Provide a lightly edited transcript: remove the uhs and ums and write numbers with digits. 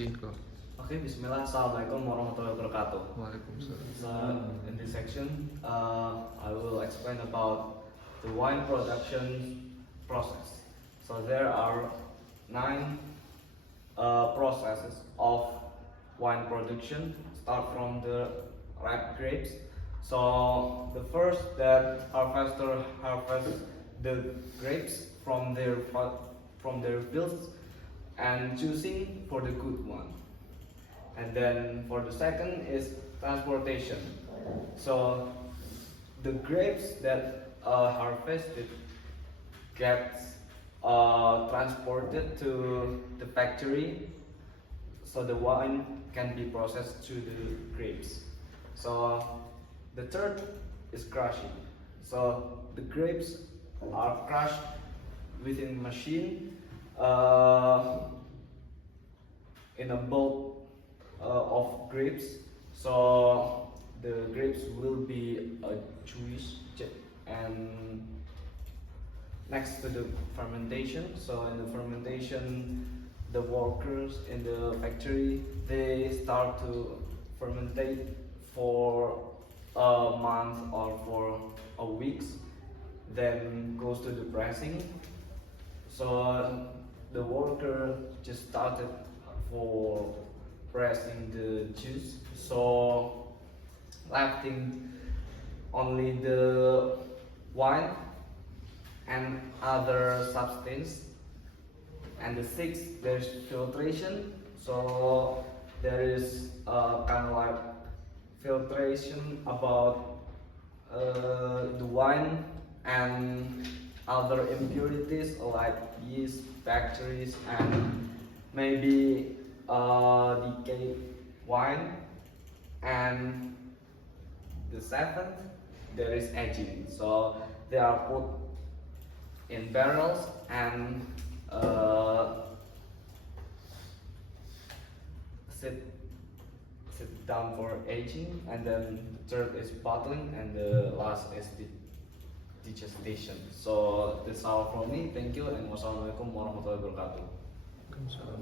Okay, Bismillah. Assalamualaikum warahmatullahi wabarakatuh. Waalaikumsalam. So, in this section, I will explain about the wine production process. So, there are 9 processes of wine production. Start from the ripe grapes. So, the first that harvester harvests the grapes from their fields and choosing for the good one. And then for the second is transportation. So the grapes that are harvested gets transported to the factory, so the wine can be processed through the grapes. So the third is crushing. So the grapes are crushed within machine in a bulk of grapes. So the grapes will be a juice and next to the fermentation. So in the fermentation, the workers in the factory, they start to fermentate for a month or for a weeks, then goes to the pressing. So the worker just started for pressing the juice, so lefting only the wine and other substance. And the sixth, there's filtration. So there is kind of like filtration about the wine and other impurities like yeast, bacteria, and maybe decayed wine. And the seventh, there is aging. So they are put in barrels and sit down for aging. And then the third is bottling, and the last is the digestion. So that's all from me. Thank you, and wassalamualaikum warahmatullahi wabarakatuh. Waalaikumsalam.